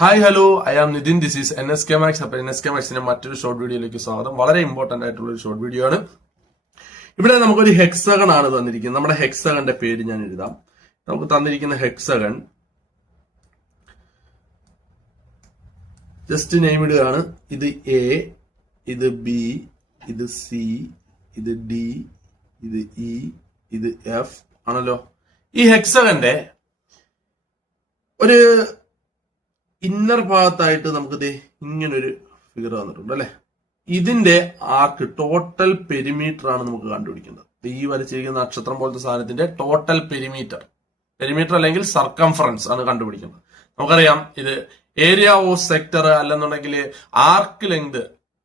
Hi hello I am Nithin. This is NSK Max. അപ്പൊ NSK Maxന്റെ മറ്റൊരു ഷോർട്ട് വീഡിയോയിലേക്ക് സ്വാഗതം. വളരെ ഇമ്പോർട്ടന്റ് ആയിട്ടുള്ള ഒരു ഷോർട്ട് വീഡിയോ ആണ്. ഇവിടെ നമുക്കൊരു ഹെക്സഗൺ ആണ് തന്നിരിക്കുന്നത്. നമ്മുടെ ഹെക്സഗന്റെ പേര് ഞാൻ എഴുതാം. നമുക്ക് തന്നിരിക്കുന്ന ഹെക്സഗൺ ജസ്റ്റ് നെയിം ഇടുകയാണ്. ഇത് എ, ഇത് ബി, ഇത് സി, ഇത് ഡി, ഇത് ഇ, ഇത് എഫ് ആണല്ലോ. ഈ ഹെക്സഗന്റെ ഒരു ഇന്നർ ഭാഗത്തായിട്ട് നമുക്ക് ഇങ്ങനൊരു ഫിഗർ വന്നിട്ടുണ്ട് അല്ലെ. ഇതിന്റെ ആർക്ക് ടോട്ടൽ പെരിമീറ്റർ ആണ് നമുക്ക് കണ്ടുപിടിക്കേണ്ടത്. ഈ വരച്ചിരിക്കുന്ന നക്ഷത്രം പോലത്തെ സാധനത്തിന്റെ ടോട്ടൽ പെരിമീറ്റർ അല്ലെങ്കിൽ സർക്കംഫറൻസ് ആണ് കണ്ടുപിടിക്കേണ്ടത്. നമുക്കറിയാം ഇത് ഏരിയ ഓഫ് സെക്ടർ അല്ലെന്നുണ്ടെങ്കിൽ ആർക്ക് ലെങ്ത്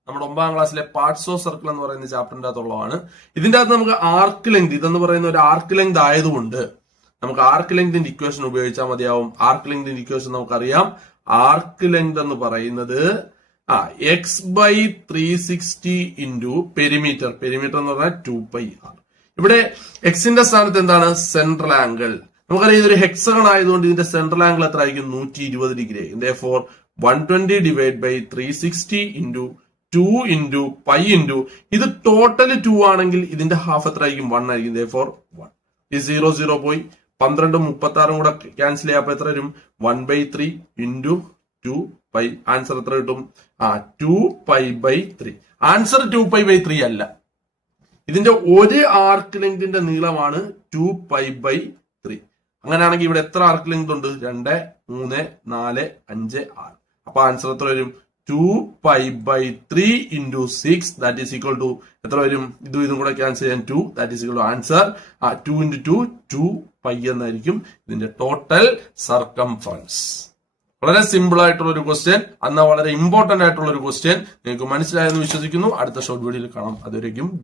നമ്മുടെ 9ാം ക്ലാസ്സിലെ പാർട്സ് ഓഫ് സർക്കിൾ എന്ന് പറയുന്ന ചാപ്റ്ററിന്റെ അകത്തുള്ളതാണ്. ഇതിന്റെ അകത്ത് നമുക്ക് ആർക്ക് ലെങ്ത് ഇതെന്ന് പറയുന്ന ഒരു ആർക്ക് ലെങ്ത് ആയതുകൊണ്ട് നമുക്ക് ആർക്ക് ലെങ്തിന്റെ ഇക്വേഷൻ ഉപയോഗിച്ചാൽ മതിയാവും. ആർക്ക് ലെങ്തിന്റെ ഇക്വേഷൻ നമുക്കറിയാം. ആർക്ക് ലെങ്ത് എന്ന് പറയുന്നത് x/360 ഇൻറ്റു പെരിമീറ്റർ എന്ന് പറഞ്ഞാൽ 2πr. ഇവിടെ എക്സിന്റെ സ്ഥാനത്ത് എന്താണ്? Central angle. നമുക്കറിയാം ഇതൊരു ഹെക്സഗൺ ആയതുകൊണ്ട് ഇതിന്റെ സെൻട്രൽ ആംഗിൾ എത്ര ആയിരിക്കും? 120 degree. Therefore 120 / 360 into 2 into π into ഇത് ടോട്ടൽ 2 ആണെങ്കിൽ ഇതിന്റെ ഹാഫ് എത്ര ആയിരിക്കും? 1 ആയിരിക്കും. Therefore 1. ഈ 0 പോയി 12 36 കൂടെ ക്യാൻസൽ ചെയ്യാൻ എത്ര വരും? 1/3 ഇൻറ്റു 2π. ആൻസർ എത്ര കിട്ടും? 2π/3. ആൻസർ 2π/3 അല്ല. ഇതിന്റെ ഒരു ആർക്ക് ലെങ്തിന്റെ നീളമാണ് 2π/3. അങ്ങനെയാണെങ്കിൽ ഇവിടെ എത്ര ആർക്ക് ലെങ്ത് ഉണ്ട്? 2 3 4 5 6. അപ്പൊ ആൻസർ എത്ര വരും? 2π/3 into 6 that is equal to എത്ര വരും? ഇതും കൂടെ ക്യാൻസൽ ചെയ്യാൻ 2 that is equal to answer 2 into 2 2π എന്നായിരിക്കും ഇതിന്റെ ടോട്ടൽ സർക്കംഫറൻസ്. വളരെ സിമ്പിൾ ആയിട്ടുള്ള ഒരു ക്വസ്റ്റ്യൻ, എന്നാൽ വളരെ ഇമ്പോർട്ടന്റ് ആയിട്ടുള്ള ഒരു ക്വസ്റ്റ്യൻ. നിങ്ങൾക്ക് മനസ്സിലായെന്ന് വിശ്വസിക്കുന്നു. അടുത്ത ഷോർട്ട് വീഡിയോയിൽ കാണാം. അതുവരേക്കും